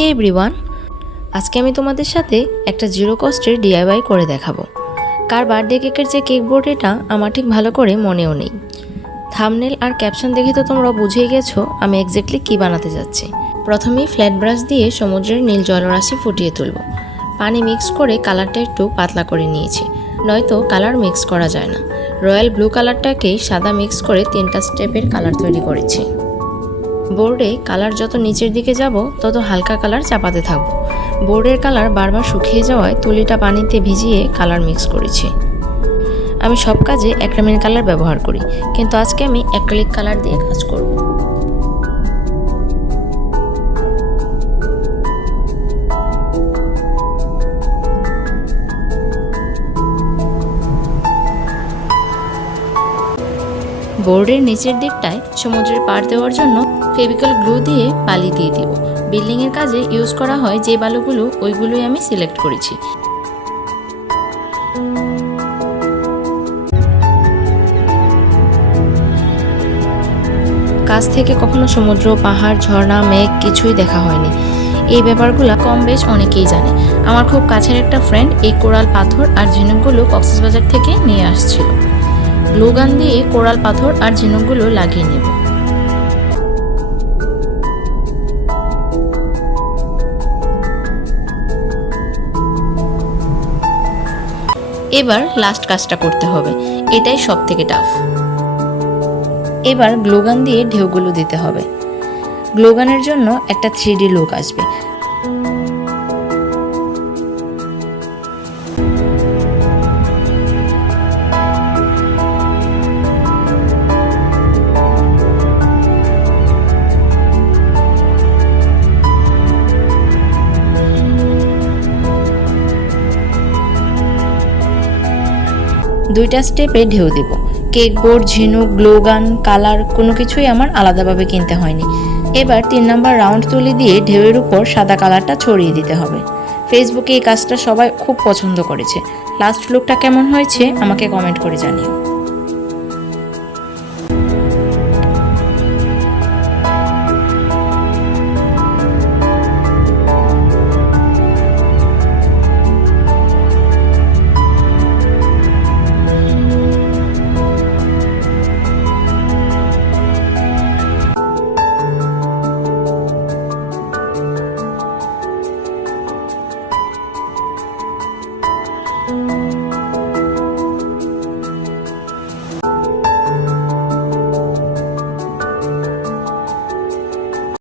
হে everyone আজকে আমি তোমাদের সাথে একটা জিরো কস্টের ডিআইওয়াই করে দেখাবো। কার বার্থডে কেকের যে কেক বোর্ড এটা আমার ঠিক ভালো করে মনেও নেই। থামনেল আর ক্যাপশন দেখে তো তোমরা বুঝেই গেছো আমি এক্স্যাক্টলি কী বানাতে যাচ্ছি। প্রথমেই ফ্ল্যাট ব্রাশ দিয়ে সমুদ্রের নীল জলরাশি ফুটিয়ে তুলব। পানি মিক্স করে কালারটা একটু পাতলা করে নিয়েছি, নয়তো কালার মিক্স করা যায় না। রয়্যাল ব্লু কালারটাকেই সাদা মিক্স করে তিনটা স্টেপের কালার তৈরি করেছি। বোর্ডে কালার যত নিচের দিকে যাব, তত হালকা কালার চাপাতে থাকব। বোর্ডের কালার বারবার শুকিয়ে যাওয়ায় তুলিটা পানিতে ভিজিয়ে কালার মিক্স করেছি। আমি সব কাজে অ্যাক্রামিন কালার ব্যবহার করি, কিন্তু আজকে আমি অ্যাক্রিলিক কালার দিয়ে কাজ করব। বোর্ডের নিচের দিকটায় সমুদ্রের পাড় দেওয়ার জন্য ফেভিকল গ্লু দিয়ে বালি দিয়ে দিব। বিল্ডিংয়ের কাজে ইউজ করা হয় যে বালুগুলো, ওইগুলোই আমি সিলেক্ট করেছি। কাছ থেকে কখনো সমুদ্র, পাহাড়, ঝর্ণা, মেঘ কিছুই দেখা হয়নি। এই ব্যাপারগুলো কম বেশ অনেকেই জানে। আমার খুব কাছের একটা ফ্রেন্ড এই কোরাল পাথর আর ঝিনুকগুলো কক্সবাজার থেকে নিয়ে আসছিল। গ্লুগান দিয়ে কোরাল পাথর আর ঝিনুকগুলো লাগিয়ে নেব। এবার লাস্ট কাজটা করতে হবে। এটাই সব থেকে টাফ এবার গ্লোগান দিয়ে ঢেউগুলো দিতে হবে। গ্লোগানের জন্য একটা থ্রি ডি লুক আসবে। দুইটা স্টেপে ঢেউ দেব। কেক বোর্ড, ঝিনুক গ্লোগান কালার, কোনো কিছুই আমার আলাদাভাবে কিনতে হয়নি। এবার তিন নাম্বার রাউন্ড তুলি দিয়ে ঢেউয়ের উপর সাদা কালারটা ছড়িয়ে দিতে হবে। ফেসবুকে এই কাজটা সবাই খুব পছন্দ করেছে। লাস্ট লুকটা কেমন হয়েছে আমাকে কমেন্ট করে জানিও।